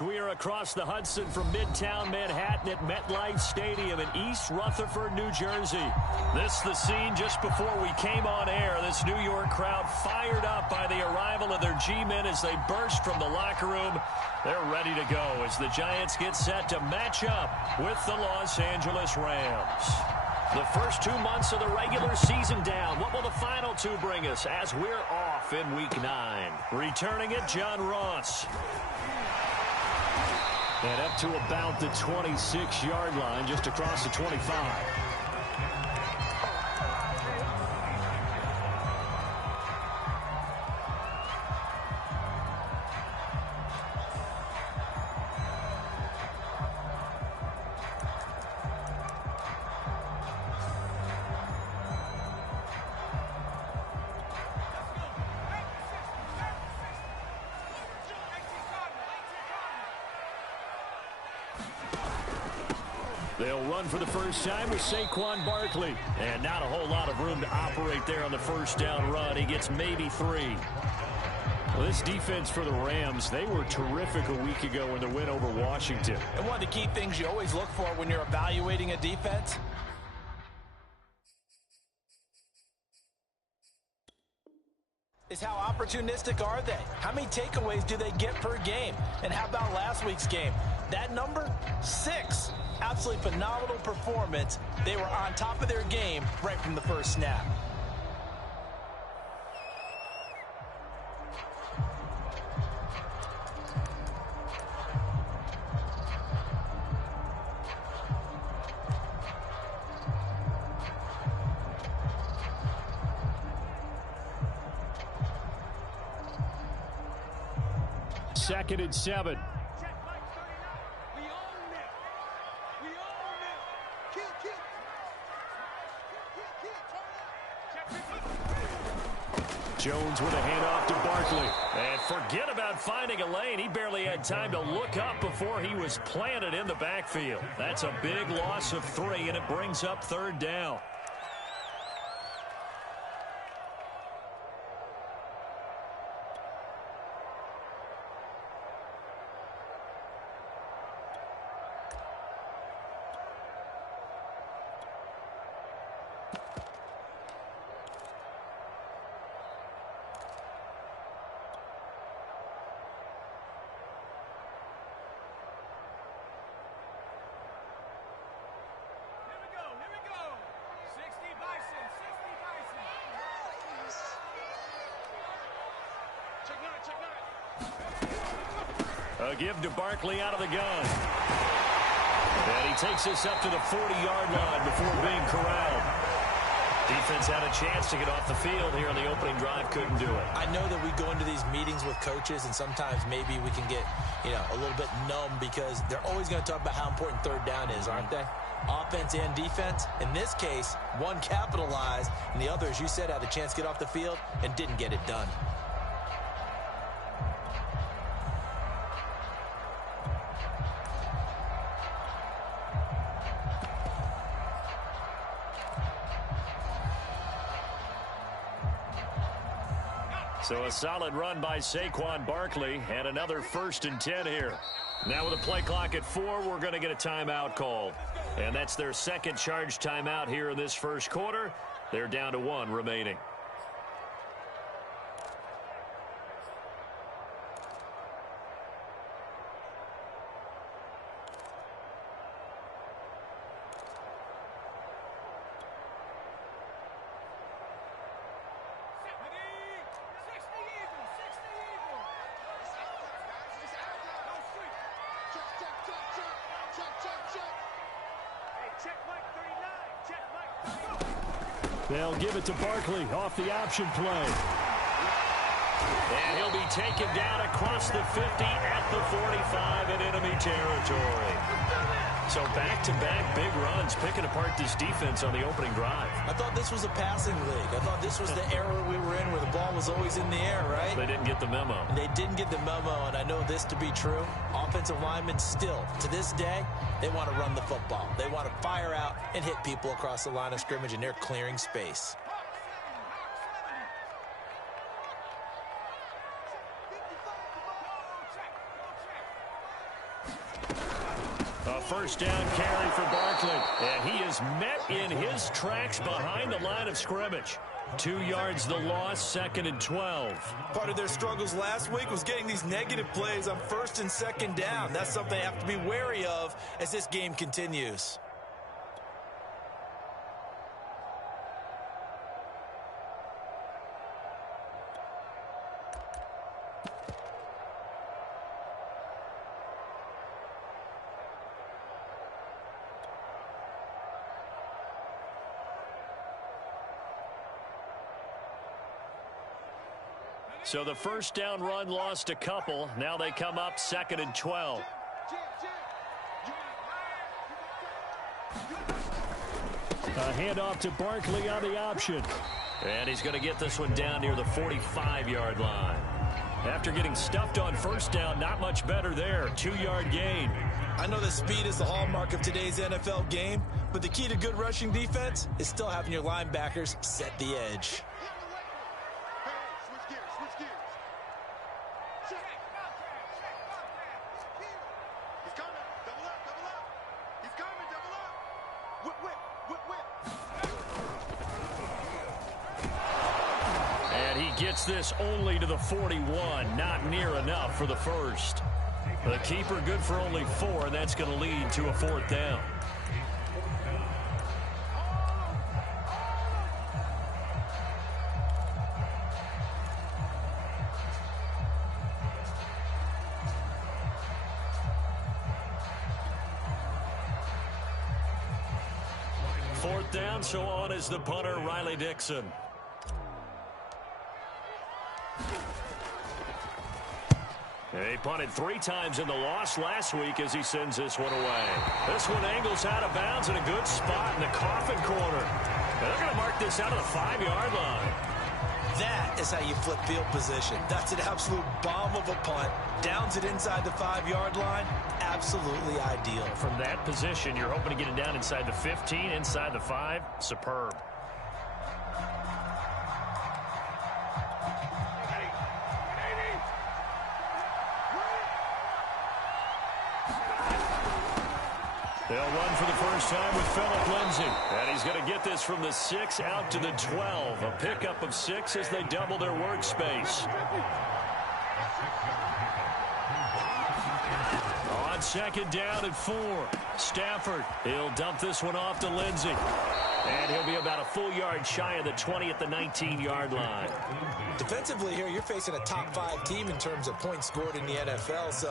We are across the Hudson from Midtown Manhattan at MetLife Stadium in East Rutherford, New Jersey. This the scene just before we came on air. This New York crowd fired up by the arrival of their G-men as they burst from the locker room. They're ready to go as the Giants get set to match up with the Los Angeles Rams. The first 2 months of the regular season down. What will the final two bring us as we're off in Week 9? Returning it, John Ross. And up to about the 26-yard line, just across the 25. They'll run for the first time with Saquon Barkley. And not a whole lot of room to operate there on the first down run. He gets maybe 3. Well, this defense for the Rams, they were terrific a week ago in the win over Washington. And one of the key things you always look for when you're evaluating a defense is how opportunistic are they? How many takeaways do they get per game? And how about last week's game? That number, 6. Absolutely phenomenal performance. They were on top of their game right from the first snap. Second and 7. Jones with a handoff to Barkley. And forget about finding a lane. He barely had time to look up before he was planted in the backfield. That's a big loss of 3, and it brings up 3rd down. A give to Barkley out of the gun. And he takes us up to the 40-yard line before being corralled. Defense had a chance to get off the field here in the opening drive. Couldn't do it. I know that we go into these meetings with coaches, and sometimes maybe we can get, a little bit numb because they're always going to talk about how important 3rd down is, aren't they? offense and defense. In this case, one capitalized, and the other, as you said, had a chance to get off the field and didn't get it done. So a solid run by Saquon Barkley and another 1st and 10 here. Now with a play clock at 4, we're going to get a timeout called. And that's their second charge timeout here in this first quarter. They're down to 1 remaining. They'll give it to Barkley off the option play. And he'll be taken down across the 50 at the 45 in enemy territory. So back-to-back big runs, picking apart this defense on the opening drive. I thought this was a passing league. I thought this was the era we were in where the ball was always in the air, right? They didn't get the memo. And they didn't get the memo, and I know this to be true. Offensive linemen still, to this day, they want to run the football. They want to fire out and hit people across the line of scrimmage, and they're clearing space. A first down carry for Barkley. And he is met in his tracks behind the line of scrimmage. 2 yards the loss, 2nd and 12. Part of their struggles last week was getting these negative plays on 1st and 2nd down. That's something they have to be wary of as this game continues. So the first down run lost a couple. Now they come up 2nd and 12. A handoff to Barkley on the option. And he's going to get this one down near the 45-yard line. After getting stuffed on first down, not much better there. 2-yard gain. I know that speed is the hallmark of today's NFL game, but the key to good rushing defense is still having your linebackers set the edge. Gets this only to the 41. Not near enough for the first. The keeper good for only 4, and that's going to lead to a 4th down. Fourth down, so on is the punter, Riley Dixon. He punted 3 times in the loss last week as he sends this one away. This one angles out of bounds in a good spot in the coffin corner. They're going to mark this out of the 5-yard line. That is how you flip field position. That's an absolute bomb of a punt. Downs it inside the 5-yard line. Absolutely ideal. From that position, you're hoping to get it down inside the 15, inside the 5. Superb. They'll run for the first time with Phillip Lindsay. And he's going to get this from the 6 out to the 12. A pickup of 6 as they double their workspace. On 2nd down and 4. Stafford, he'll dump this one off to Lindsay. And he'll be about a full yard shy of the 20 at the 19-yard line. Defensively here, you're facing a top 5 team in terms of points scored in the NFL. So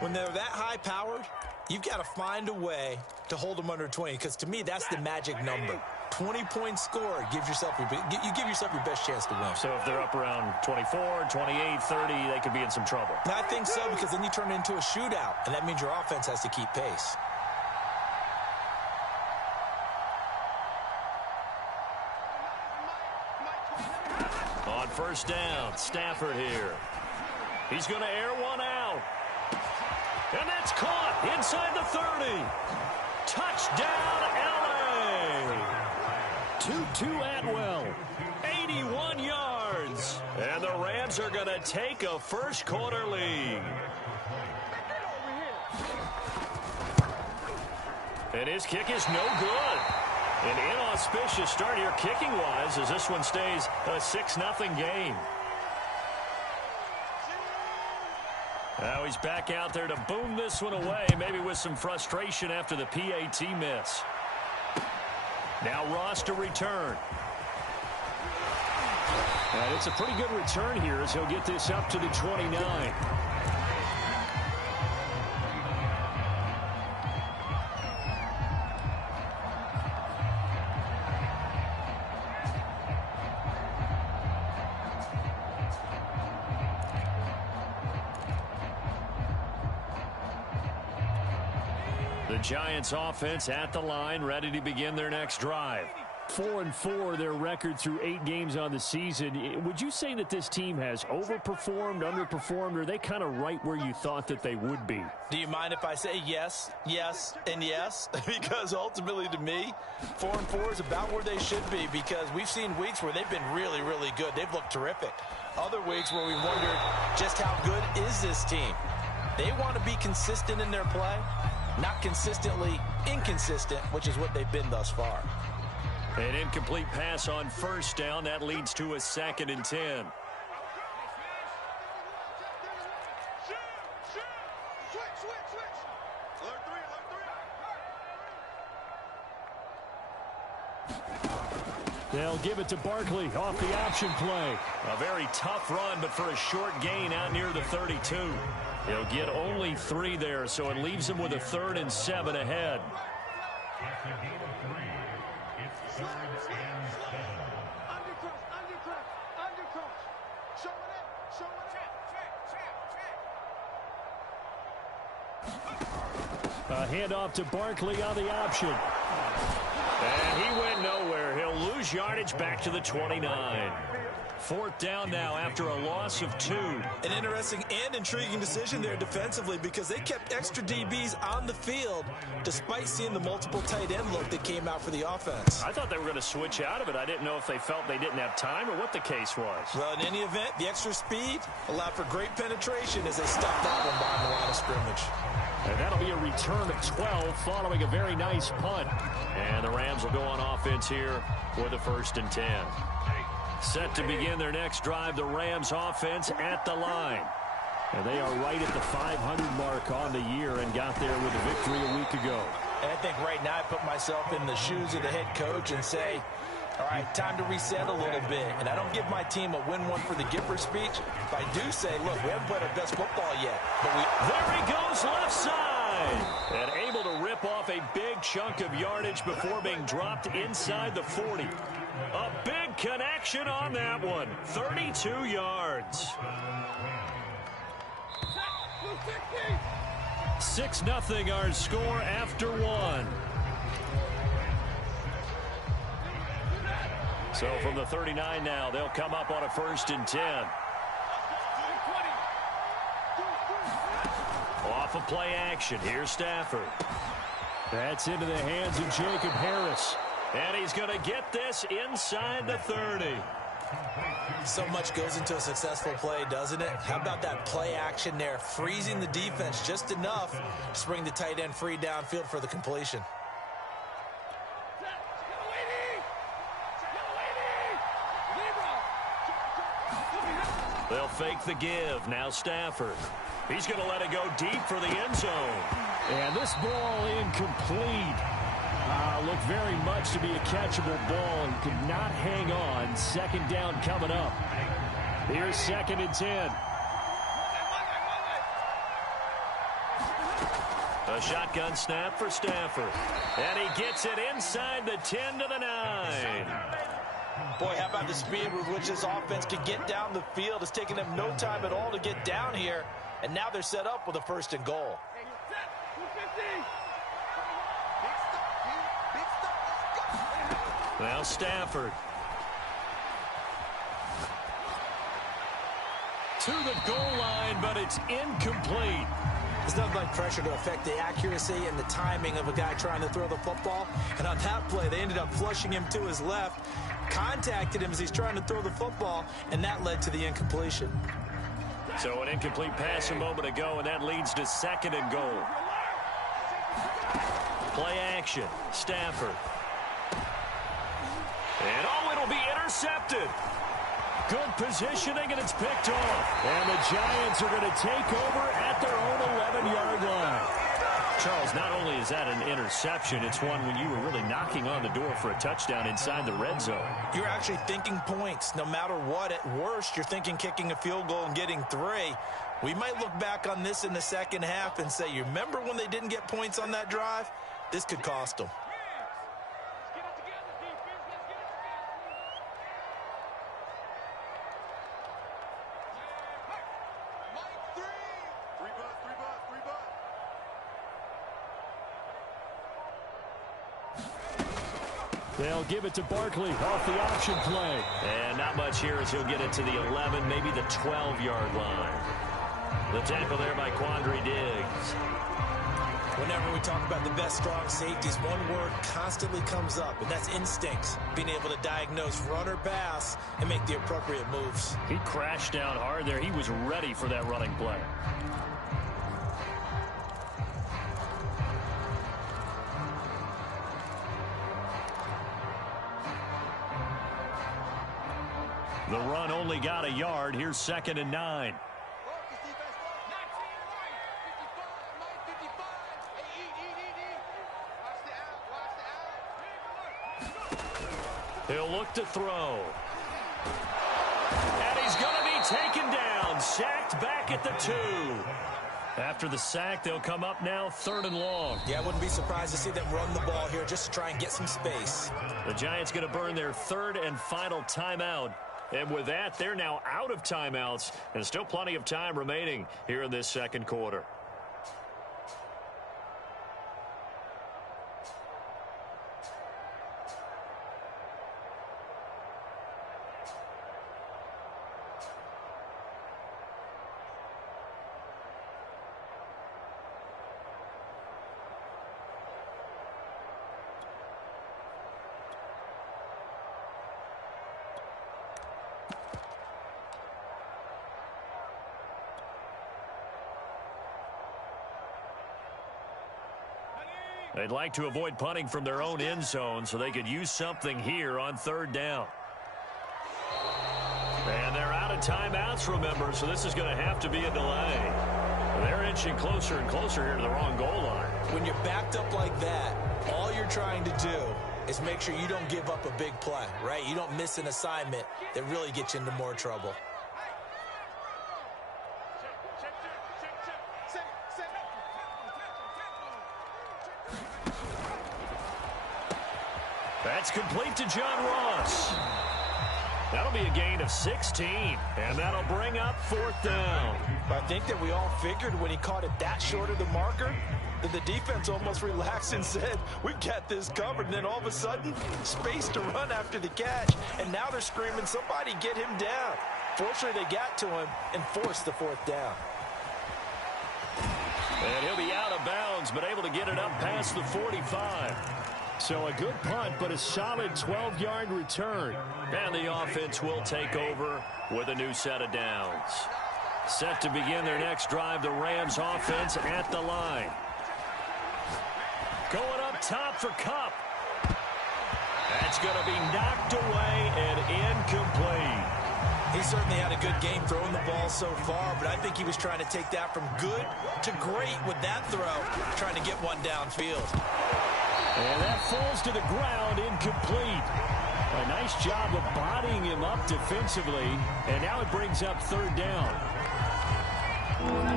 when they're that high-powered, you've got to find a way to hold them under 20, because to me, that's the magic number. 20 points scored gives yourself you give yourself your best chance to win. So if they're up around 24, 28, 30, they could be in some trouble. And I think so, because then you turn it into a shootout, and that means your offense has to keep pace. On first down, Stafford here. He's going to air one out. And that's caught inside the 30. Touchdown, L.A. Tutu Atwell. 81 yards. And the Rams are going to take a first-quarter lead. And his kick is no good. An inauspicious start here kicking-wise as this one stays a 6-0 game. Now he's back out there to boom this one away, maybe with some frustration after the PAT miss. Now Ross to return. And it's a pretty good return here as he'll get this up to the 29. The Giants offense at the line, ready to begin their next drive. 4-4, their record through 8 games on the season. Would you say that this team has overperformed, underperformed, or are they kind of right where you thought that they would be? Do you mind if I say yes, yes, and yes? Because ultimately to me, 4-4 is about where they should be, because we've seen weeks where they've been really, really good. They've looked terrific. Other weeks where we wondered just how good is this team. They want to be consistent in their play, not consistently inconsistent, which is what they've been thus far. An incomplete pass on first down. That leads to a 2nd and 10. They'll give it to Barkley off the option play. A very tough run, but for a short gain out near the 32. He'll get only 3 there, so it leaves him with a 3rd and 7 ahead. A handoff to Barkley on the option. And he went nowhere. He'll lose yardage back to the 29. 4th down now after a loss of 2. An interesting and intriguing decision there defensively, because they kept extra DBs on the field despite seeing the multiple tight end look that came out for the offense. I thought they were going to switch out of it. I didn't know if they felt they didn't have time or what the case was. Well, in any event, the extra speed allowed for great penetration as they stopped that one behind the line of scrimmage. And that'll be a return of 12 following a very nice punt. And the Rams will go on offense here with a 1st and 10. Set to begin their next drive, the Rams offense at the line. And they are right at the 500 mark on the year and got there with a victory a week ago. And I think right now I put myself in the shoes of the head coach and say, all right, time to reset a little bit. And I don't give my team a win one for the Gipper speech. But I do say, look, we haven't played our best football yet. But there he goes left side. And able to rip off a big chunk of yardage before being dropped inside the 40. A big connection on that one. 32 yards. 6-0 our score after 1. So from the 39 now, they'll come up on a 1st and 10. Off of play action. Here's Stafford. That's into the hands of Jacob Harris. And he's going to get this inside the 30. So much goes into a successful play, doesn't it? How about that play action there, freezing the defense just enough to bring the tight end free downfield for the completion. They'll fake the give. Now Stafford. He's going to let it go deep for the end zone. And this ball incomplete. Looked very much to be a catchable ball and could not hang on. 2nd down coming up. Here's 2nd and 10. A shotgun snap for Stafford. And he gets it inside the 10 to the 9. Boy, how about the speed with which this offense could get down the field? It's taken them no time at all to get down here. And now they're set up with a 1st and goal. Now Stafford. to the goal line, but it's incomplete. There's nothing like pressure to affect the accuracy and the timing of a guy trying to throw the football. And on that play, they ended up flushing him to his left, contacted him as he's trying to throw the football, and that led to the incompletion. So an incomplete pass a moment ago, and that leads to 2nd and goal. Play action. Stafford. And it'll be intercepted. Good positioning, and it's picked off. And the Giants are going to take over at their own 11-yard line. Charles, not only is that an interception, it's one when you were really knocking on the door for a touchdown inside the red zone. You're actually thinking points. No matter what, at worst, you're thinking kicking a field goal and getting 3. We might look back on this in the second half and say, you remember when they didn't get points on that drive? This could cost them. They'll give it to Barkley off the option play. And not much here as he'll get it to the 11, maybe the 12-yard line. The tackle there by Quandre Diggs. Whenever we talk about the best strong safeties, one word constantly comes up, and that's instincts. Being able to diagnose run or pass and make the appropriate moves. He crashed down hard there. He was ready for that running play. The run only got a yard. Here's 2nd and 9. He'll look to throw. And he's going to be taken down. Sacked back at the 2. After the sack, they'll come up now 3rd and long. Yeah, I wouldn't be surprised to see them run the ball here just to try and get some space. The Giants going to burn their 3rd and final timeout. And with that, they're now out of timeouts, and still plenty of time remaining here in this second quarter. They'd like to avoid punting from their own end zone so they could use something here on 3rd down. And they're out of timeouts, remember, so this is going to have to be a delay. They're inching closer and closer here to the wrong goal line. When you're backed up like that, all you're trying to do is make sure you don't give up a big play, right? You don't miss an assignment that really gets you into more trouble. That's complete to John Ross. That'll be a gain of 16, and that'll bring up 4th down. I think that we all figured when he caught it that short of the marker that the defense almost relaxed and said, we've got this covered. And then all of a sudden, space to run after the catch. And now they're screaming, somebody get him down. Fortunately, they got to him and forced the 4th down. And he'll be out of bounds, but able to get it up past the 45. So a good punt, but a solid 12-yard return. And the offense will take over with a new set of downs. Set to begin their next drive, the Rams offense at the line. Going up top for Kupp. That's going to be knocked away and incomplete. He certainly had a good game throwing the ball so far, but I think he was trying to take that from good to great with that throw, trying to get one downfield. And that falls to the ground, incomplete. A nice job of bodying him up defensively, and now it brings up 3rd down.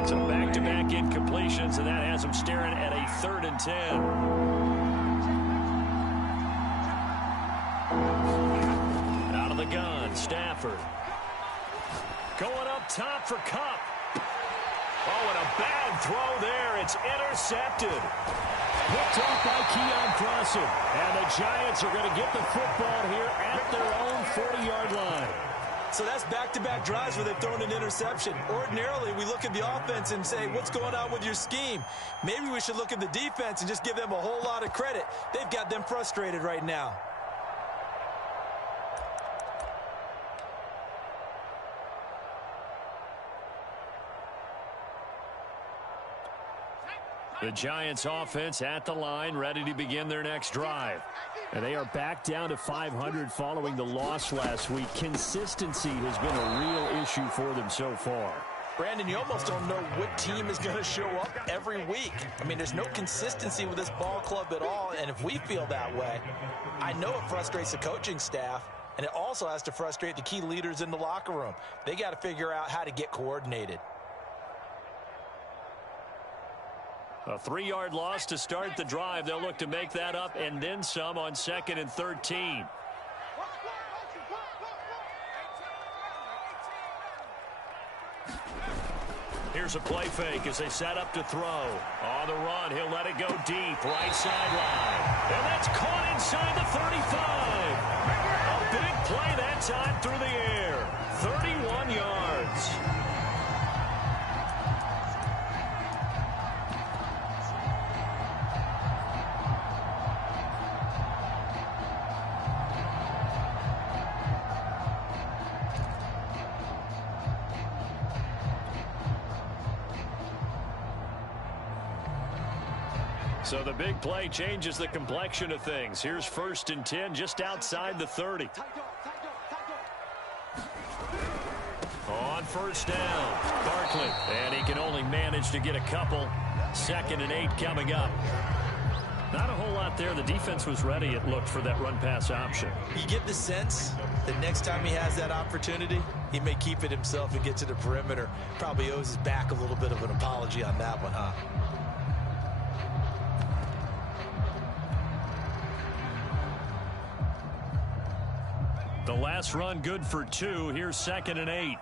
So back-to-back incompletions, and that has them staring at a 3rd and 10. Out of the gun, Stafford. Going up top for Kupp. Oh, and a bad throw there. It's intercepted. Picked off by Keon Crossen. And the Giants are going to get the football here at their own 40-yard line. So that's back-to-back drives where they've thrown an interception. Ordinarily, we look at the offense and say, what's going on with your scheme? Maybe we should look at the defense and just give them a whole lot of credit. They've got them frustrated right now. The Giants offense at the line, ready to begin their next drive. And they are back down to 500 following the loss last week. Consistency has been a real issue for them so far. Brandon, you almost don't know what team is going to show up every week. I mean, there's no consistency with this ball club at all, and if we feel that way, I know it frustrates the coaching staff, and it also has to frustrate the key leaders in the locker room. They got to figure out how to get coordinated. A 3-yard loss to start the drive. They'll look to make that up and then some on 2nd and 13. Here's a play fake as they set up to throw. On the run, he'll let it go deep, right sideline. And that's caught inside the 35. A big play that time through the air. 31 yards. So the big play changes the complexion of things. Here's 1st and 10 just outside the 30. On 1st down, Barkley. And he can only manage to get a couple. 2nd and 8 coming up. Not a whole lot there. The defense was ready, it looked, for that run-pass option. You get the sense that next time he has that opportunity, he may keep it himself and get to the perimeter. Probably owes his back a little bit of an apology on that one, huh? The last run good for 2. Here's 2nd and 8.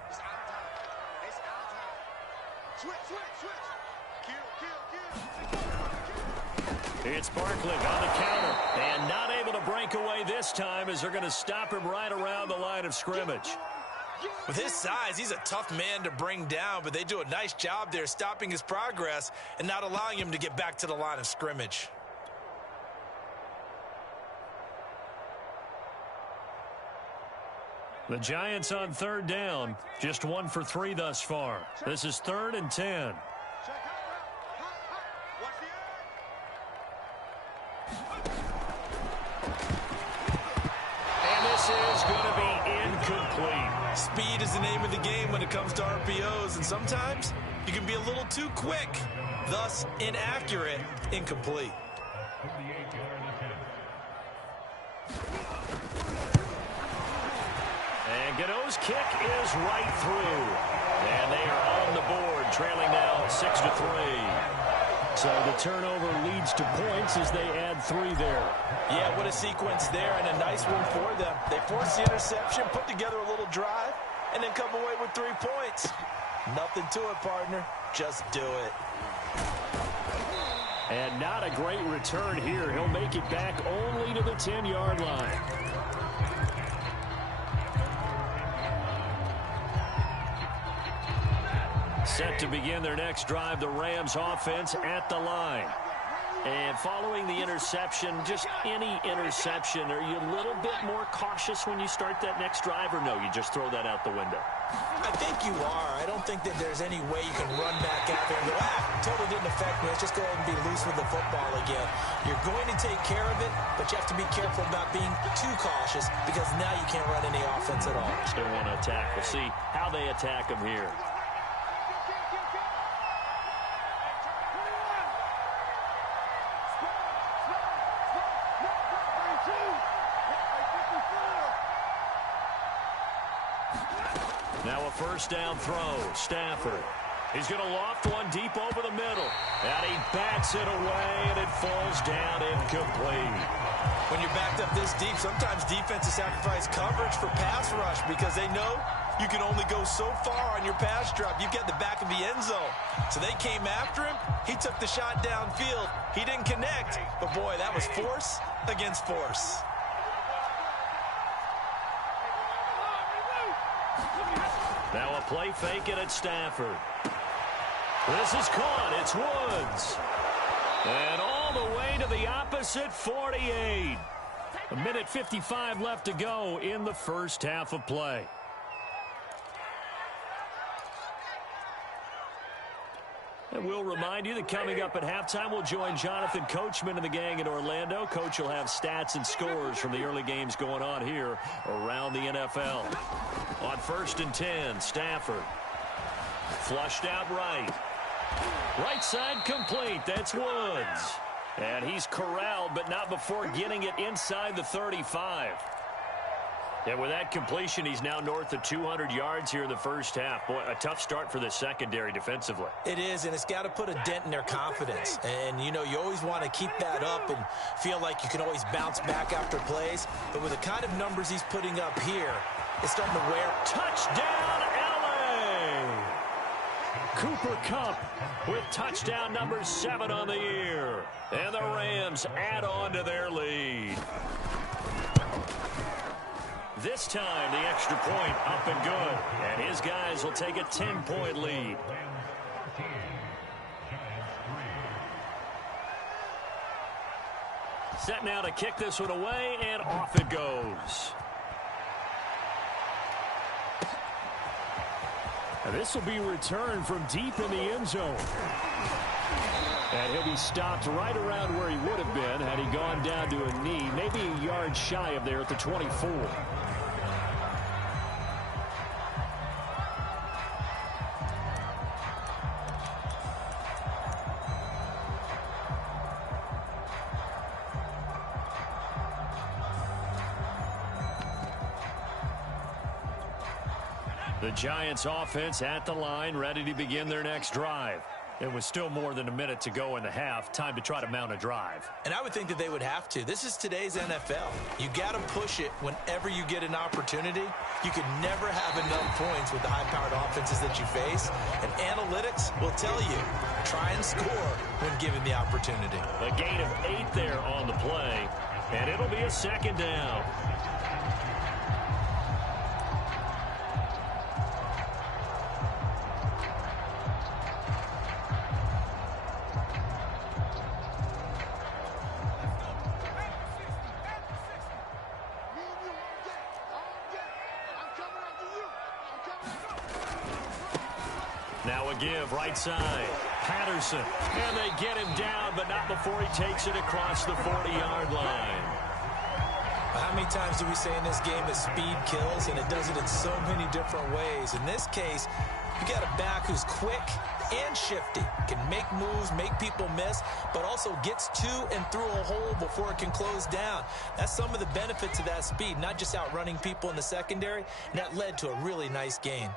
It's Barkley on the counter. And not able to break away this time as they're going to stop him right around the line of scrimmage. With his size, he's a tough man to bring down, but they do a nice job there stopping his progress and not allowing him to get back to the line of scrimmage. The Giants on 3rd down, just 1 for 3 thus far. This is 3rd and 10. And this is going to be incomplete. Speed is the name of the game when it comes to RPOs, and sometimes you can be a little too quick, thus inaccurate, incomplete. And Gano's kick is right through. And they are on the board, trailing now 6-3. So the turnover leads to points as they add 3 there. Yeah, what a sequence there, and a nice one for them. They force the interception, put together a little drive, and then come away with 3 points. Nothing to it, partner. Just do it. And not a great return here. He'll make it back only to the 10-yard line. Set to begin their next drive, the Rams offense at the line. And following the interception, just any interception, are you a little bit more cautious when you start that next drive, or no, you just throw that out the window? I think you are. I don't think that there's any way you can run back out there and go, totally didn't affect me. Let's just go ahead and be loose with the football again. You're going to take care of it, but you have to be careful about being too cautious because now you can't run any offense at all. Still want to attack. We'll see how they attack them here. Now a 1st down throw. Stafford. He's going to loft one deep over the middle. And he bats it away, and it falls down incomplete. When you're backed up this deep, sometimes defenses sacrifice coverage for pass rush because they know you can only go so far on your pass drop. You've got the back of the end zone. So they came after him. He took the shot downfield. He didn't connect. But, boy, that was force against force. Now a play fake it at Stafford. This is caught. It's Woods. And all the way to the opposite 48. 1:55 left to go in the first half of play. And we'll remind you that coming up at halftime, we'll join Jonathan Coachman and the gang in Orlando. Coach will have stats and scores from the early games going on here around the NFL. On 1st and 10, Stafford. Flushed out right. Right side complete. That's Woods. And he's corralled, but not before getting it inside the 35. And with that completion, he's now north of 200 yards here in the first half. Boy, a tough start for the secondary defensively. It is, and it's got to put a dent in their confidence. And, you know, you always want to keep that up and feel like you can always bounce back after plays. But with the kind of numbers he's putting up here, it's starting to wear. Touchdown, L.A. Cooper Kupp with touchdown number 7 on the year. And the Rams add on to their lead. This time, the extra point up and good. And his guys will take a 10-point lead. Set now to kick this one away, and off it goes. And this will be returned from deep in the end zone. And he'll be stopped right around where he would have been had he gone down to a knee, maybe a yard shy of there at the 24. The Giants offense at the line, ready to begin their next drive. It was still more than a minute to go in the half. Time to try to mount a drive. And I would think that they would have to. This is today's NFL. You got to push it whenever you get an opportunity. You can never have enough points with the high-powered offenses that you face. And analytics will tell you, try and score when given the opportunity. A gain of 8 there on the play. And it'll be a second down. Now a give, right side. Patterson. And they get him down, but not before he takes it across the 40-yard line. How many times do we say in this game that speed kills, and it does it in so many different ways? In this case, you got a back who's quick and shifty, can make moves, make people miss, but also gets to and through a hole before it can close down. That's some of the benefits of that speed, not just outrunning people in the secondary, and that led to a really nice gain.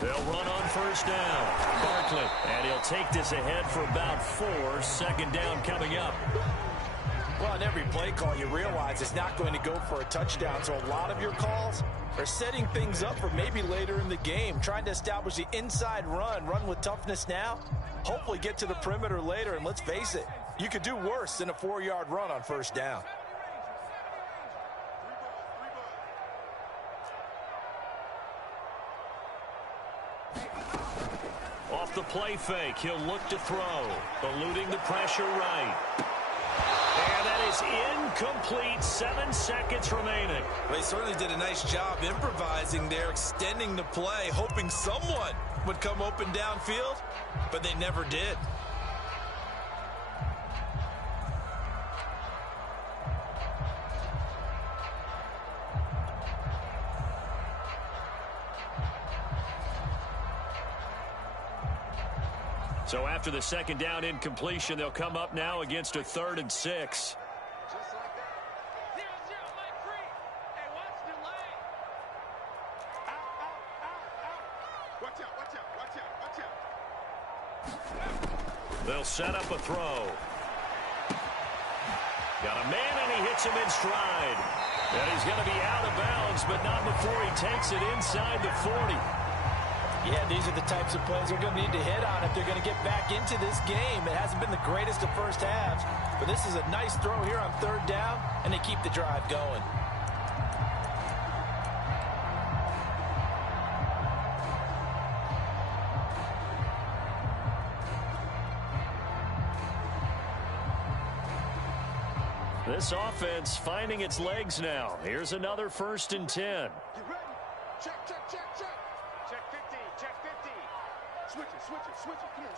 They'll run on first down. Barkley, and he'll take this ahead for about 4. Second down coming up. Well, on every play call, you realize it's not going to go for a touchdown, so a lot of your calls are setting things up for maybe later in the game, trying to establish the inside run with toughness now, hopefully get to the perimeter later, and let's face it, you could do worse than a 4-yard run on first down. Off the play fake, he'll look to throw, eluding the pressure right. And that is incomplete. 7 seconds remaining. They certainly did a nice job improvising there, extending the play, hoping someone would come open downfield, but they never did. So after the second down incompletion, they'll come up now against a 3rd and 6. They'll set up a throw. Got a man, and he hits him in stride. And he's going to be out of bounds, but not before he takes it inside the 40. Yeah, these are the types of plays they're going to need to hit on if they're going to get back into this game. It hasn't been the greatest of first halves, but this is a nice throw here on third down, and they keep the drive going. This offense finding its legs now. Here's another 1st and 10. Get ready. Check, check, check, check. Check 50, check 50. Switch it, switch it, switch it. Come on,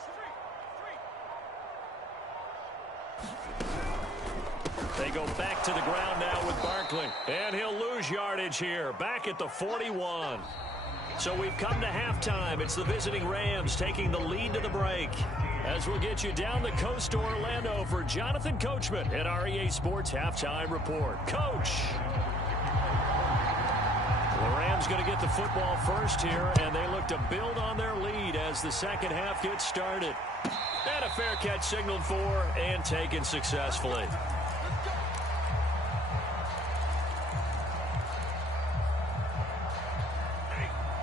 They go back to the ground now with Barkley. And he'll lose yardage here. Back at the 41. So we've come to halftime. It's the visiting Rams taking the lead to the break. As we'll get you down the coast to Orlando for Jonathan Coachman at our EA Sports Halftime Report. Coach! The Rams going to get the football first here, and they look to build on their lead as the second half gets started. And a fair catch signaled for and taken successfully.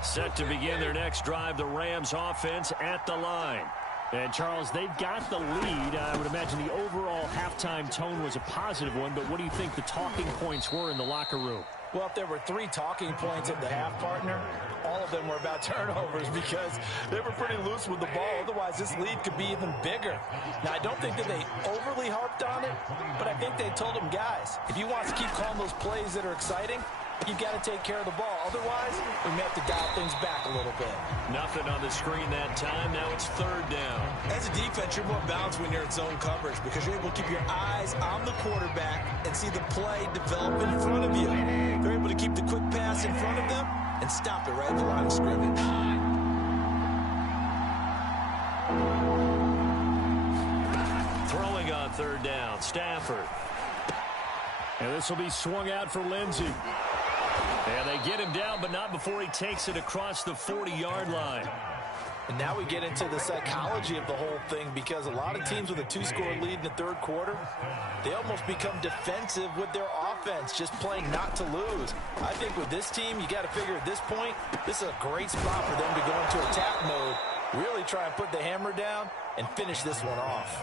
Set to begin their next drive, the Rams offense at the line. And, Charles, they've got the lead. I would imagine the overall halftime tone was a positive one, but what do you think the talking points were in the locker room? Well, if there were 3 talking points at the half, partner, all of them were about turnovers because they were pretty loose with the ball. Otherwise, this lead could be even bigger. Now, I don't think that they overly harped on it, but I think they told them, guys, if you want to keep calling those plays that are exciting, you've got to take care of the ball. Otherwise, we may have to dial things back a little bit. Nothing on the screen that time. Now it's 3rd down. As a defense, you're more balanced when you're in zone coverage because you're able to keep your eyes on the quarterback and see the play develop in front of you. They're able to keep the quick pass in front of them and stop it right at the line of scrimmage. Throwing on 3rd down, Stafford. And this will be swung out for Lindsey. And they get him down, but not before he takes it across the 40-yard line. And now we get into the psychology of the whole thing because a lot of teams with a 2-score lead in the third quarter, they almost become defensive with their offense, just playing not to lose. I think with this team, you got to figure at this point, this is a great spot for them to go into attack mode, really try and put the hammer down and finish this one off.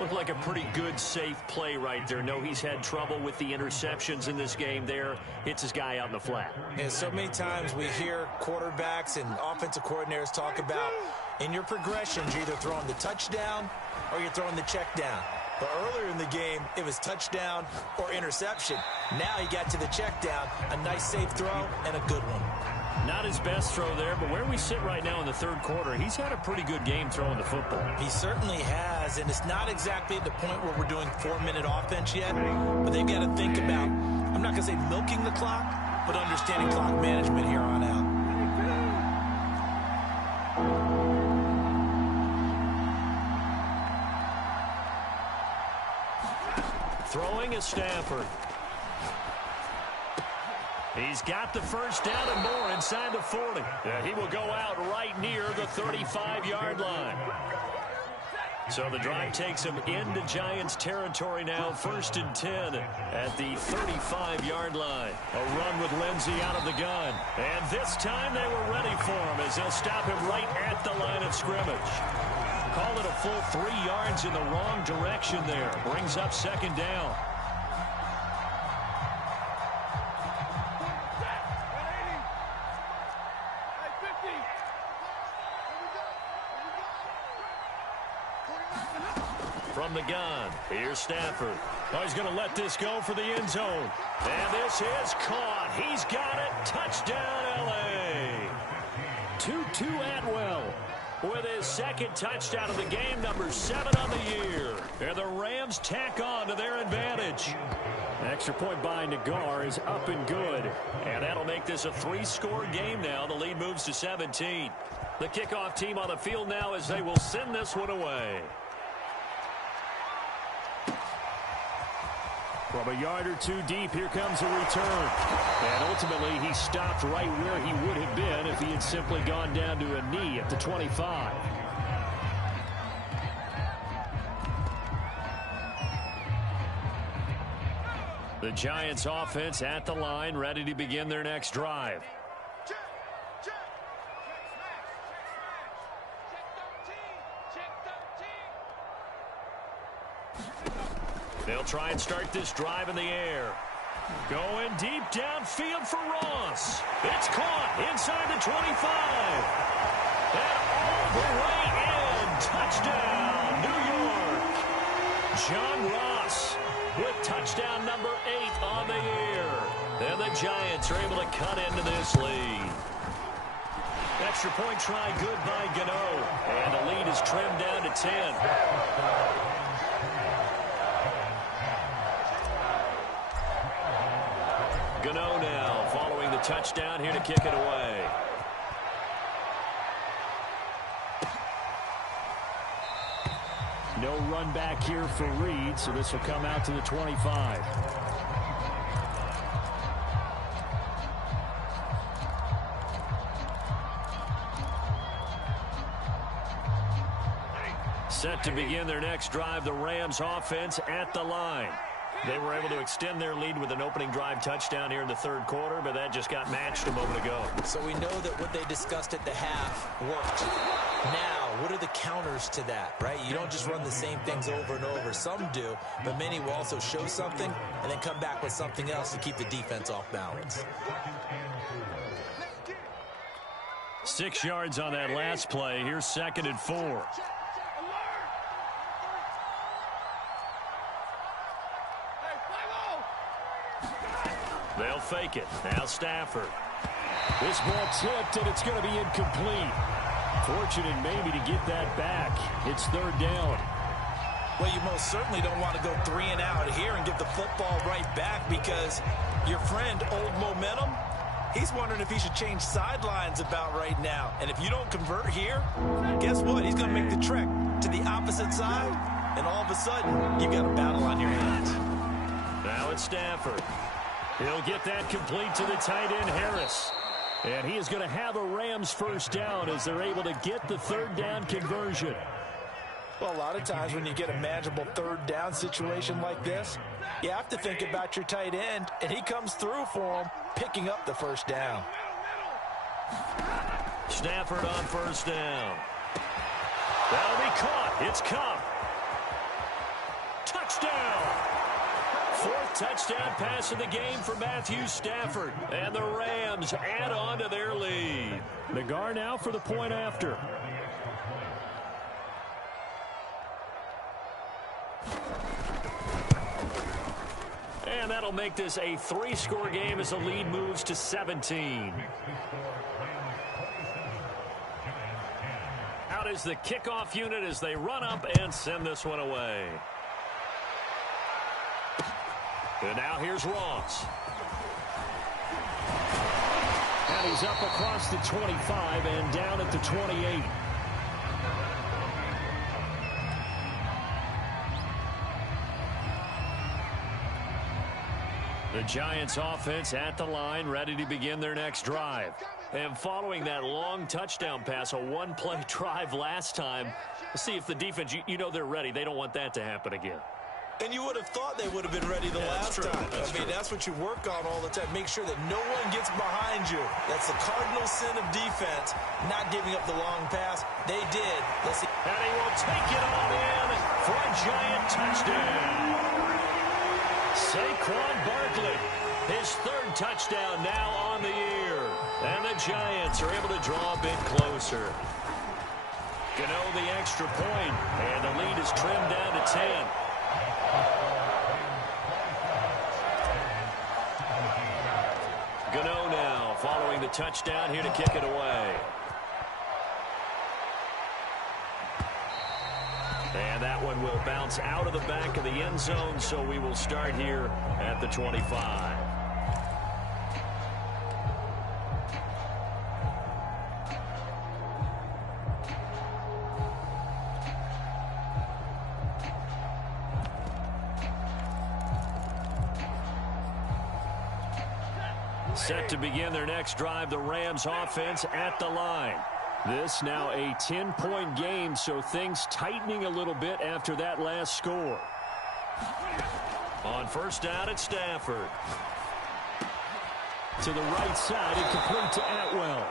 Looked like a pretty good, safe play right there. No, he's had trouble with the interceptions in this game there. Hits his guy out in the flat. And so many times we hear quarterbacks and offensive coordinators talk about in your progressions, you're either throwing the touchdown or you're throwing the check down. But earlier in the game, it was touchdown or interception. Now he got to the check down, a nice safe throw and a good one. Not his best throw there, but where we sit right now in the third quarter, he's had a pretty good game throwing the football. He certainly has, and it's not exactly at the point where we're doing 4-minute offense yet, but they've got to think about, I'm not going to say milking the clock, but understanding clock management here on out. Throwing is Stafford. He's got the first down and more inside the 40. He will go out right near the 35-yard line. So the drive takes him into Giants territory now, 1st and 10 at the 35-yard line. A run with Lindsey out of the gun. And this time they were ready for him as they'll stop him right at the line of scrimmage. Call it a full 3 yards in the wrong direction there. Brings up 2nd down. From the gun, here's Stafford. Oh, he's going to let this go for the end zone. And this is caught. He's got it. Touchdown, L.A. Tutu Atwell with his 2nd touchdown of the game, number 7 on the year. And the Rams tack on to their advantage. An extra point by Nagar is up and good. And that'll make this a 3-score game now. The lead moves to 17. The kickoff team on the field now as they will send this one away. From a yard or 2 deep, here comes a return. And ultimately, he stopped right where he would have been if he had simply gone down to a knee at the 25. The Giants offense at the line, ready to begin their next drive. They'll try and start this drive in the air. Going deep downfield for Ross. It's caught inside the 25. And all the way in. Touchdown, New York. John Ross with touchdown number 8 on the year. And the Giants are able to cut into this lead. Extra point try good by Gano. And the lead is trimmed down to 10. Gano now following the touchdown here to kick it away. No run back here for Reed, so this will come out to the 25. Set to begin their next drive, the Rams offense at the line. They were able to extend their lead with an opening drive touchdown here in the third quarter, but that just got matched a moment ago. So we know that what they discussed at the half worked. Now, what are the counters to that, right? You don't just run the same things over and over. Some do, but many will also show something and then come back with something else to keep the defense off balance. 6 yards on that last play. Here's 2nd and 4. They'll fake it. Now Stafford. This ball tipped, and it's going to be incomplete. Fortunate maybe to get that back. It's 3rd down. Well, you most certainly don't want to go 3 and out here and get the football right back because your friend, Old Momentum, he's wondering if he should change sidelines about right now. And if you don't convert here, guess what? He's going to make the trek to the opposite side, and all of a sudden, you've got a battle on your hands. Now it's Stafford. He'll get that complete to the tight end, Harris. And he is going to have a Rams first down as they're able to get the 3rd down conversion. Well, a lot of times when you get a manageable 3rd down situation like this, you have to think about your tight end, and he comes through for him, picking up the first down. Stafford on first down. That'll be caught. It's Kupp. Touchdown. 4th touchdown pass of the game for Matthew Stafford. And the Rams add on to their lead. Nagar now for the point after. And that'll make this a 3-score game as the lead moves to 17. Out is the kickoff unit as they run up and send this one away. And now here's Ross. And he's up across the 25 and down at the 28. The Giants offense at the line, ready to begin their next drive. And following that long touchdown pass, a one-play drive last time, let's see if the defense, you know they're ready. They don't want that to happen again. And you would have thought they would have been ready the last time. That's what you work on all the time. Make sure that no one gets behind you. That's the cardinal sin of defense, not giving up the long pass. They did. Let's see. And he will take it all in for a Giant touchdown. Saquon Barkley, his 3rd touchdown now on the year. And the Giants are able to draw a bit closer. Gano the extra point, and the lead is trimmed down to 10. Gano now following the touchdown here to kick it away. And that one will bounce out of the back of the end zone, so we will start here at the 25. Set to begin their next drive, the Rams offense at the line. This now a 10-point game, so things tightening a little bit after that last score. On first down, it's Stafford. To the right side and complete to Atwell.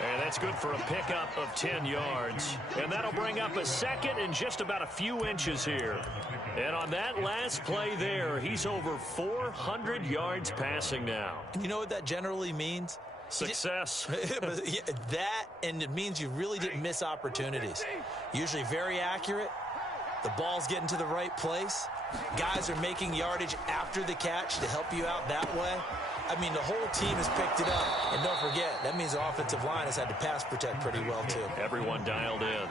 And that's good for a pickup of 10 yards. And that'll bring up a second and just about a few inches here. And on that last play there, he's over 400 yards passing now. You know what that generally means? Success. That, and it means you really didn't miss opportunities. Usually very accurate. The ball's getting to the right place. Guys are making yardage after the catch to help you out that way. I mean, the whole team has picked it up. And don't forget, that means the offensive line has had to pass protect pretty well, too. Everyone dialed in.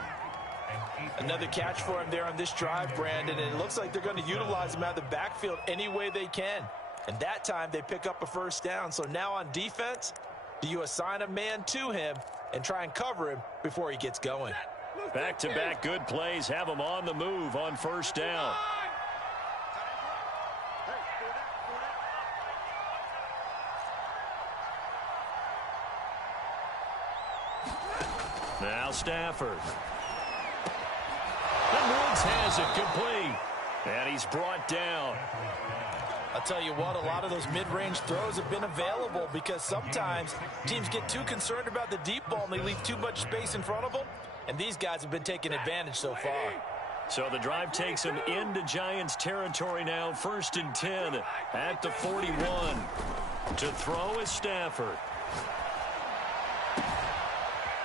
Another catch for him there on this drive, Brandon, and it looks like they're going to utilize him out of the backfield any way they can. And that time, they pick up a first down. So now on defense, do you assign a man to him and try and cover him before he gets going? Back-to-back good plays have him on the move on first down. Now Stafford. And Woods has it complete. And he's brought down. I'll tell you what, a lot of those mid-range throws have been available because sometimes teams get too concerned about the deep ball and they leave too much space in front of them. And these guys have been taking advantage so far. So the drive takes them into Giants territory now. 1st and 10 at the 41. To throw is Stafford.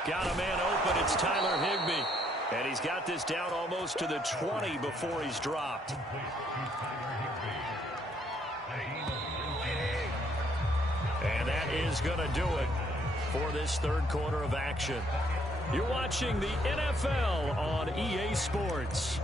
Got a man open. It's Tyler Higbee. And he's got this down almost to the 20 before he's dropped. And that is going to do it for this third quarter of action. You're watching the NFL on EA Sports.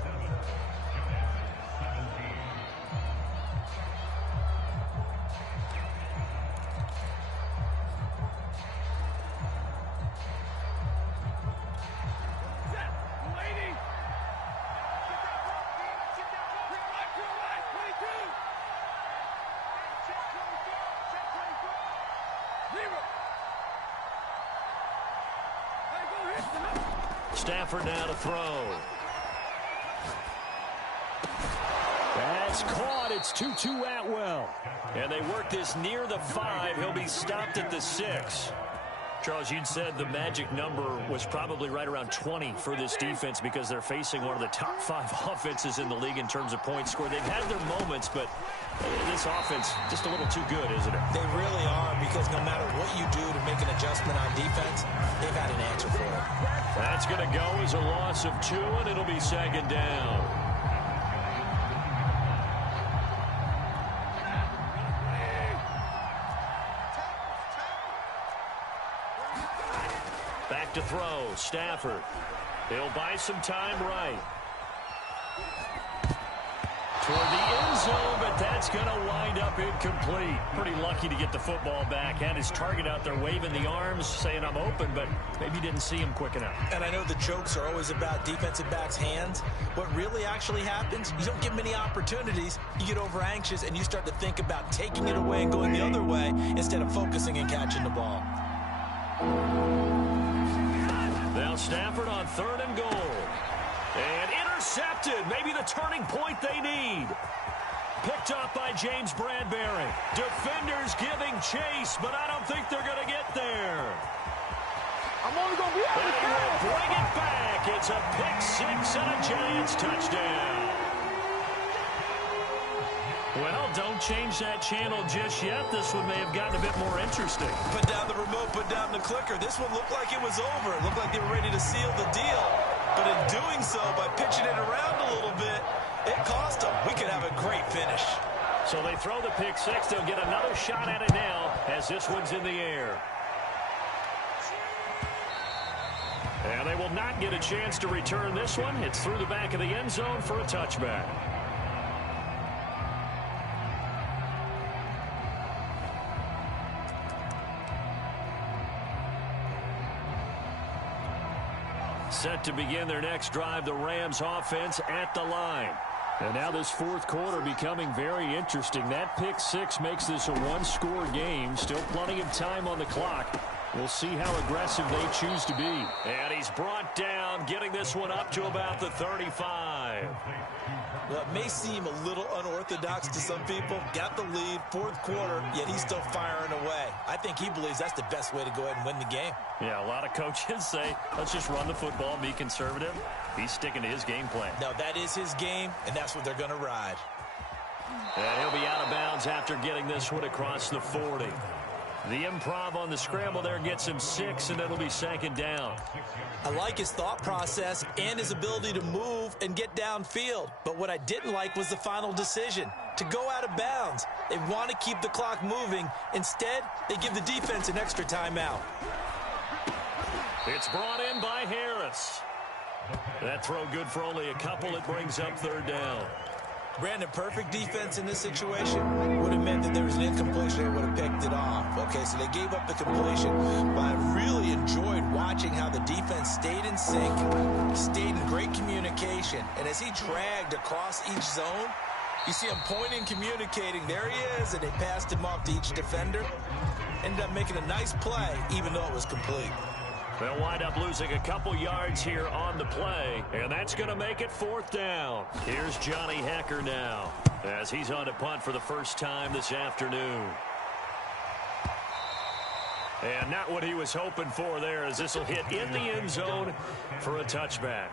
Stafford now to throw. That's caught. It's 2-2 Atwell. And they work this near the 5. He'll be stopped at the 6. Charles, you'd said the magic number was probably right around 20 for this defense because they're facing one of the top 5 offenses in the league in terms of points scored. They've had their moments, but this offense just a little too good, isn't it? They really are, because no matter what you do to make an adjustment on defense, they've had an answer for it. That's going to go as a loss of 2, and it'll be 2nd down. Back to throw, Stafford. He'll buy some time right. Toward the end zone, but that's going to wind up incomplete. Pretty lucky to get the football back. Had his target out there waving the arms, saying I'm open, but maybe didn't see him quick enough. And I know the jokes are always about defensive backs' hands. What really actually happens, you don't get many opportunities. You get over anxious, and you start to think about taking it away and going the other way instead of focusing and catching the ball. Now Stafford on 3rd and goal. And intercepted. Maybe the turning point they need. Picked up by James Bradbury. Defenders giving chase, but I don't think they're going to get there. I'm only going to be able to Bring it back. It's a pick-6 and a Giants touchdown. Well, don't change that channel just yet. This one may have gotten a bit more interesting. Put down the remote, put down the clicker. This one looked like it was over. It looked like they were ready to seal the deal. But in doing so, by pitching it around a little bit, it cost them. We could have a great finish. So they throw the pick-6. They'll get another shot at it now as this one's in the air. And they will not get a chance to return this one. It's through the back of the end zone for a touchback. Set to begin their next drive, the Rams offense at the line. And now this fourth quarter becoming very interesting. That pick-6 makes this a one-score game. Still plenty of time on the clock. We'll see how aggressive they choose to be. And he's brought down, getting this one up to about the 35. Well, it may seem a little unorthodox to some people. Got the lead, fourth quarter, yet he's still firing away. I think he believes that's the best way to go ahead and win the game. Yeah, a lot of coaches say, let's just run the football, be conservative. He's sticking to his game plan. No, that is his game, and that's what they're going to ride. And he'll be out of bounds after getting this one across the 40. The improv on the scramble there gets him 6, and it'll be second down. I like his thought process and his ability to move and get downfield. But what I didn't like was the final decision, to go out of bounds. They want to keep the clock moving. Instead, they give the defense an extra timeout. It's brought in by Harris. That throw good for only a couple. It brings up third down. Brandon, perfect defense in this situation would have meant that there was an incompletion. They would have picked it off. Okay, so they gave up the completion, but I really enjoyed watching how the defense stayed in sync, stayed in great communication, and as he dragged across each zone, you see him pointing, communicating. There he is, and they passed him off to each defender. Ended up making a nice play, even though it was complete. They'll wind up losing a couple yards here on the play, and that's going to make it fourth down. Here's Johnny Hecker now, as he's on to punt for the first time this afternoon. And not what he was hoping for there, as this will hit in the end zone for a touchback.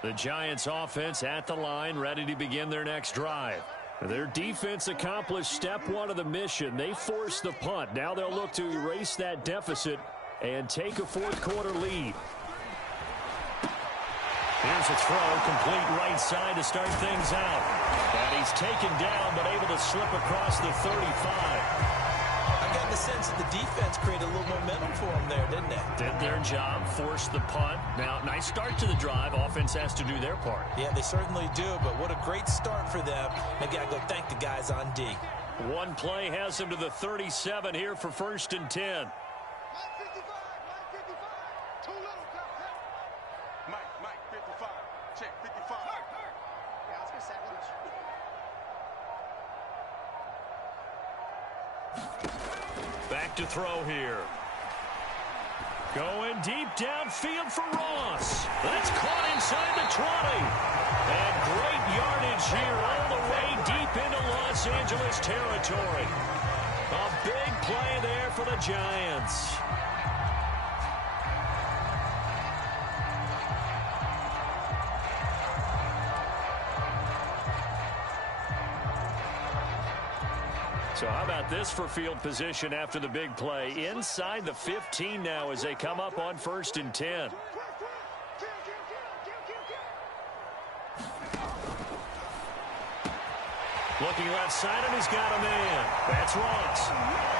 The Giants offense at the line, ready to begin their next drive. Their defense accomplished step one of the mission. They forced the punt. Now they'll look to erase that deficit and take a fourth quarter lead. Here's a throw, complete right side to start things out. And he's taken down, but able to slip across the 35. I got the sense that the defense created a little momentum for them there, didn't they? Did their job, forced the punt. Now, nice start to the drive. Offense has to do their part. Yeah, they certainly do, but what a great start for them. They got to go thank the guys on D. One play has them to the 37 here for first and 10. Mike, 55. Check, 55. Yeah, let's get sack lunch. Back to throw here. Going deep downfield for Ross. That's caught inside the 20. And great yardage here all the way deep into Los Angeles territory. A big play there for the Giants. So how about this for field position after the big play? Inside the 15 now as they come up on first and 10. Looking left side, and he's got a man. That's Ross.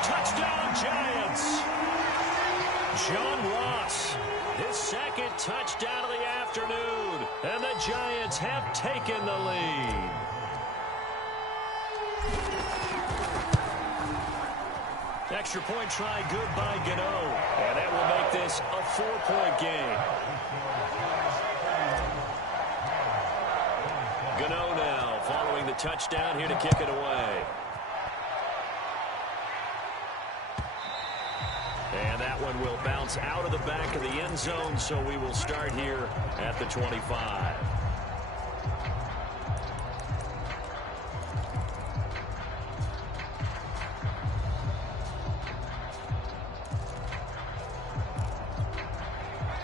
Touchdown, Giants. John Ross, his second touchdown of the afternoon. And the Giants have taken the lead. Extra point try good by Gano. And that will make this a 4-point game. Gano now following the touchdown here to kick it away. And that one will bounce out of the back of the end zone, so we will start here at the 25.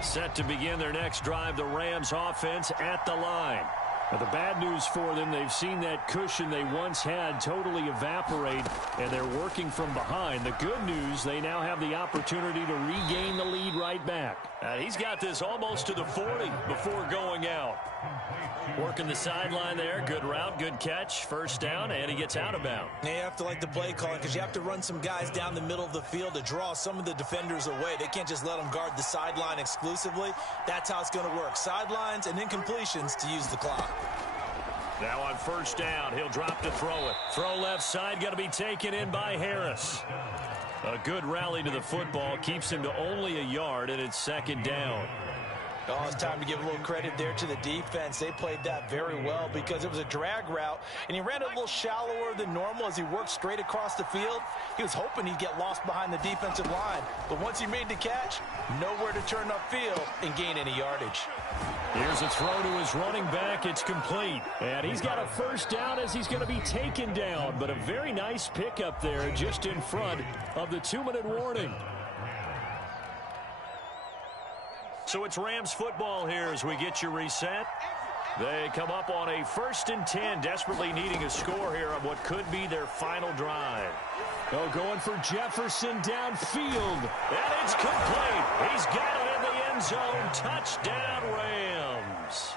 Set to begin their next drive, the Rams offense at the line. But the bad news for them, they've seen that cushion they once had totally evaporate, and they're working from behind. The good news, they now have the opportunity to regain the lead right back. He's got this almost to the 40 before going out. Working the sideline there. Good route, good catch. First down, and he gets out of bounds. You have to like the play calling because you have to run some guys down the middle of the field to draw some of the defenders away. They can't just let them guard the sideline exclusively. That's how it's going to work. Sidelines and incompletions to use the clock. Now on first down, he'll drop to throw it. Throw left side, going to be taken in by Harris. A good rally to the football keeps him to only a yard, and it's second down. Oh, it's time to give a little credit there to the defense. They played that very well because it was a drag route, and he ran a little shallower than normal as he worked straight across the field. He was hoping he'd get lost behind the defensive line, but once he made the catch, nowhere to turn upfield and gain any yardage. Here's a throw to his running back. It's complete. And he's got a first down as he's going to be taken down, but a very nice pickup there just in front of the 2-minute warning. So it's Rams football here as we get you reset. They come up on a 1st and 10, desperately needing a score here on what could be their final drive. Oh, going for Jefferson downfield. And it's complete. He's got it in the end zone. Touchdown, Rams.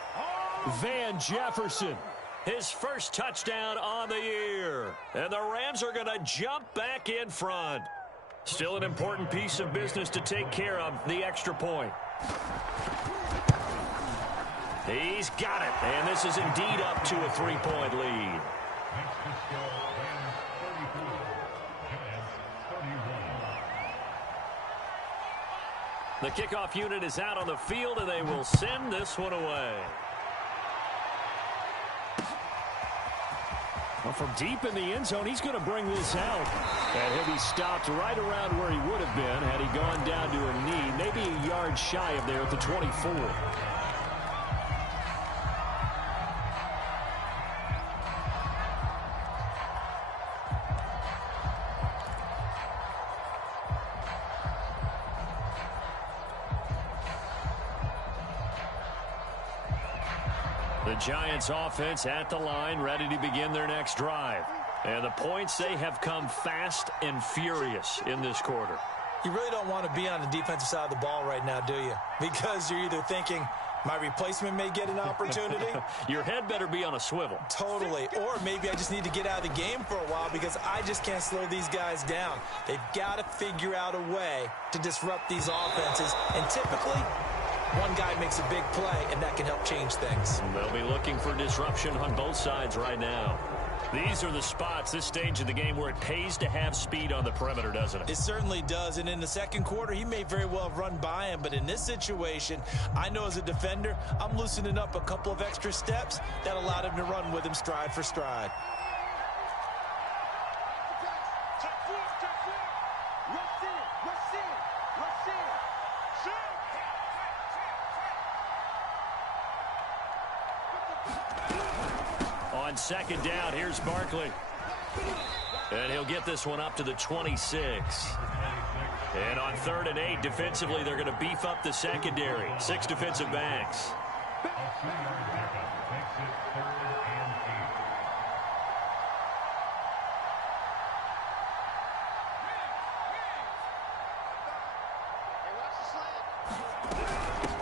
Van Jefferson. His first touchdown on the year. And the Rams are going to jump back in front. Still an important piece of business to take care of, the extra point. He's got it, and this is indeed up to a 3-point lead. The kickoff unit is out on the field, and they will send this one away. Well, from deep in the end zone, he's going to bring this out. And he'll be stopped right around where he would have been had he gone down to a knee, maybe a yard shy of there at the 24. The Giants offense at the line, ready to begin their next drive. And the points, they have come fast and furious in this quarter. You really don't want to be on the defensive side of the ball right now, do you? Because you're either thinking, my replacement may get an opportunity. Your head better be on a swivel. Totally. Or maybe I just need to get out of the game for a while because I just can't slow these guys down. They've got to figure out a way to disrupt these offenses. And typically, one guy makes a big play, and that can help change things. They'll be looking for disruption on both sides right now. These are the spots, this stage of the game, where it pays to have speed on the perimeter, doesn't it? It certainly does, and in the second quarter, he may very well have run by him, but in this situation, I know as a defender, I'm loosening up a couple of extra steps that allowed him to run with him stride for stride. On second down, here's Barkley. And he'll get this one up to the 26. And on 3rd and 8, defensively, they're going to beef up the secondary. 6 defensive backs.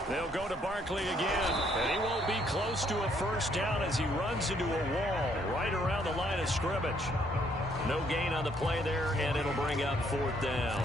They'll go to Barkley again, and he won't be close to a first down as he runs into a wall right around the line of scrimmage. No gain on the play there, and it'll bring up 4th down.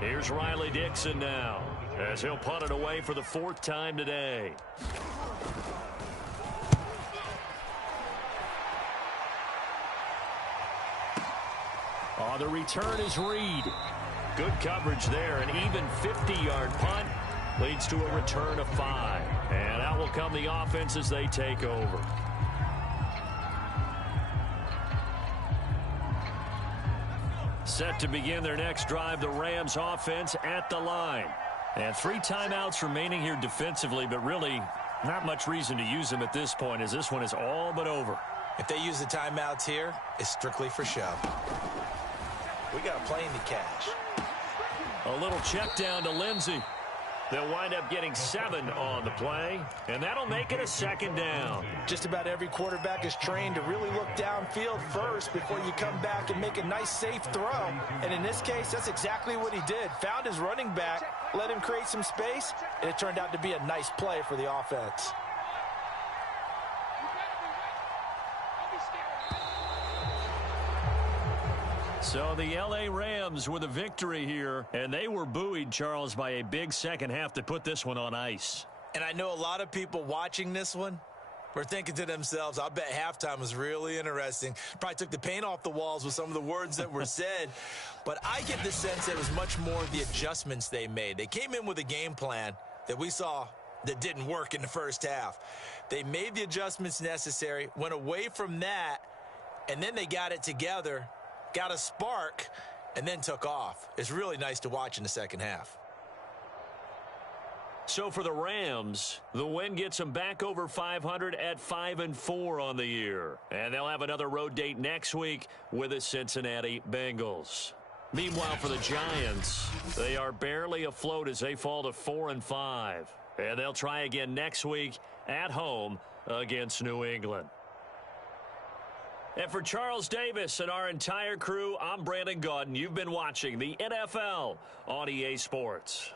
Here's Riley Dixon now, as he'll punt it away for the 4th time today. Oh, the return is Reed. Good coverage there. An even 50-yard punt leads to a return of 5. And out will come the offense as they take over. Set to begin their next drive, the Rams offense at the line. And 3 timeouts remaining here defensively, but really not much reason to use them at this point as this one is all but over. If they use the timeouts here, it's strictly for show. We got a plane to catch. A little check down to Lindsey. They'll wind up getting 7 on the play, and that'll make it a 2nd down. Just about every quarterback is trained to really look downfield first before you come back and make a nice, safe throw. And in this case, that's exactly what he did. Found his running back, let him create some space, and it turned out to be a nice play for the offense. So the L.A. Rams with a victory here, and they were buoyed, Charles, by a big second half that put this one on ice. And I know a lot of people watching this one were thinking to themselves, I bet halftime was really interesting. Probably took the paint off the walls with some of the words that were said. But I get the sense that it was much more of the adjustments they made. They came in with a game plan that we saw that didn't work in the first half. They made the adjustments necessary, went away from that, and then they got it together, got a spark, and then took off. It's really nice to watch in the second half. So for the Rams, the win gets them back over 500 at 5-4 on the year. And they'll have another road date next week with the Cincinnati Bengals. Meanwhile, for the Giants, they are barely afloat as they fall to 4-5. And they'll try again next week at home against New England. And for Charles Davis and our entire crew, I'm Brandon Gaudin. You've been watching the NFL on EA Sports.